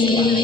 Спасибо.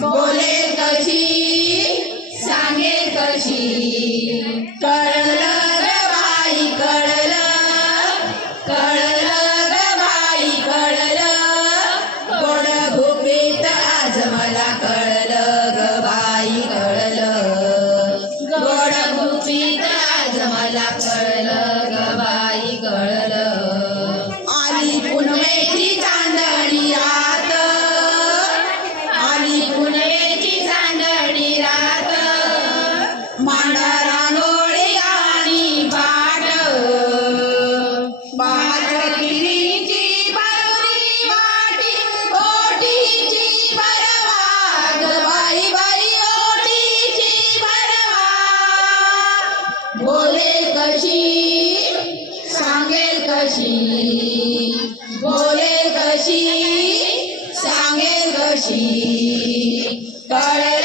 બોલે પછી સાંગે પછી કરે ভালোবাসি কারা